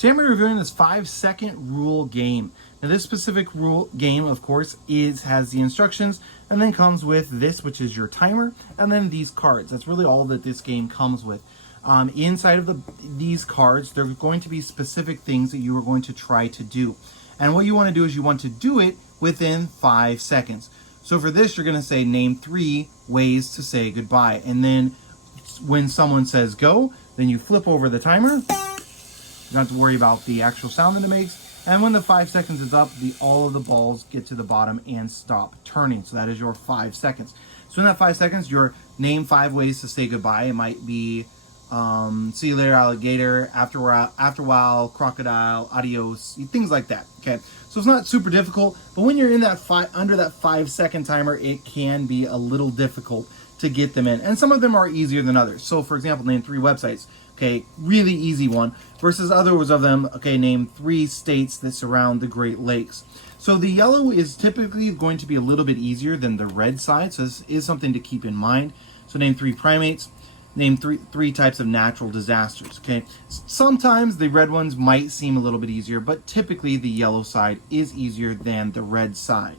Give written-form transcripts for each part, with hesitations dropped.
Today I'm reviewing this 5-second rule game. Now this specific rule game, of course, has the instructions and then comes with this, which is your timer, and then these cards. That's really all that this game comes with. Inside of these cards, there are going to be specific things that you are going to try to do. And what you want to do is you want to do it within 5 seconds. So for this, you're going to say, name 3 ways to say goodbye. And then when someone says go, then you flip over the timer. You don't have to worry about the actual sound that it makes. And when the 5 seconds is up, all of the balls get to the bottom and stop turning. So that is your 5 seconds. So in that 5 seconds, your name 5 ways to say goodbye. It might be see you later, alligator, after a while, crocodile, adios, things like that. Okay, so it's not super difficult, but when you're in that under that 5 second timer, it can be a little difficult to get them in, and some of them are easier than others. So for example, name 3 websites. Okay, really easy one, versus others of them. Okay, name 3 states that surround the Great Lakes. So the yellow is typically going to be a little bit easier than the red side, so this is something to keep in mind. So name 3 primates. Name three types of natural disasters. Okay, sometimes the red ones might seem a little bit easier, but typically the yellow side is easier than the red side.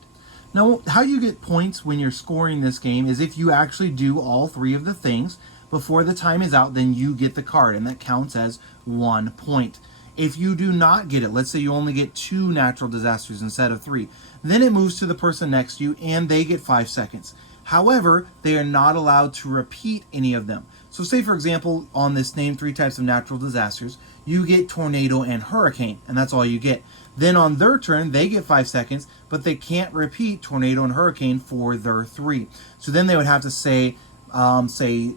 Now, how you get points when you're scoring this game is if you actually do all 3 of the things before the time is out, then you get the card, and that counts as 1 point. If you do not get it, let's say you only get 2 natural disasters instead of 3, then it moves to the person next to you and they get 5 seconds. However, they are not allowed to repeat any of them. So say, for example, on this name 3 types of natural disasters, you get tornado and hurricane, and that's all you get. Then on their turn, they get 5 seconds, but they can't repeat tornado and hurricane for their 3. So then they would have to say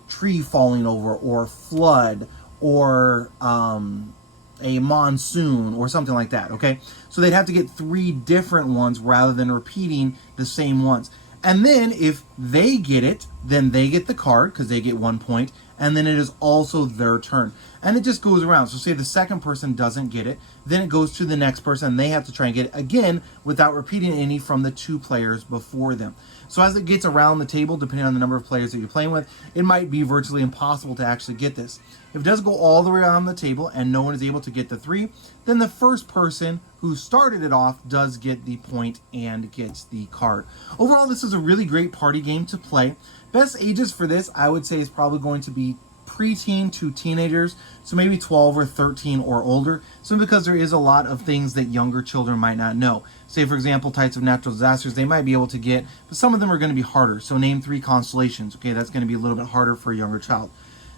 tree falling over, or flood, or a monsoon, or something like that, okay? So they'd have to get 3 different ones rather than repeating the same ones. And then if they get it, then they get the card because they get 1 point, and then it is also their turn. And it just goes around. So say the second person doesn't get it, then it goes to the next person, and they have to try and get it again without repeating any from the 2 players before them. So as it gets around the table, depending on the number of players that you're playing with, it might be virtually impossible to actually get this. If it does go all the way around the table and no one is able to get the 3, then the first person who started it off does get the point and gets the card. Overall, this is a really great party game to play. Best ages for this, I would say, is probably going to be preteen to teenagers, so maybe 12 or 13 or older, simply because there is a lot of things that younger children might not know. Say, for example, types of natural disasters they might be able to get, but some of them are going to be harder. So name 3 constellations. Okay, that's going to be a little bit harder for a younger child.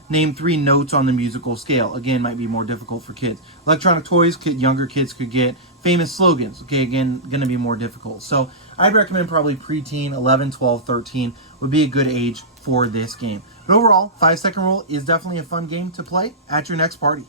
Name 3 notes on the musical scale. Again, might be more difficult for kids. Electronic toys, younger kids could get. Famous slogans. Okay, again, going to be more difficult. So I'd recommend probably preteen, 11, 12, 13 would be a good age for this game. But overall, 5 second rule is definitely a fun game to play at your next party.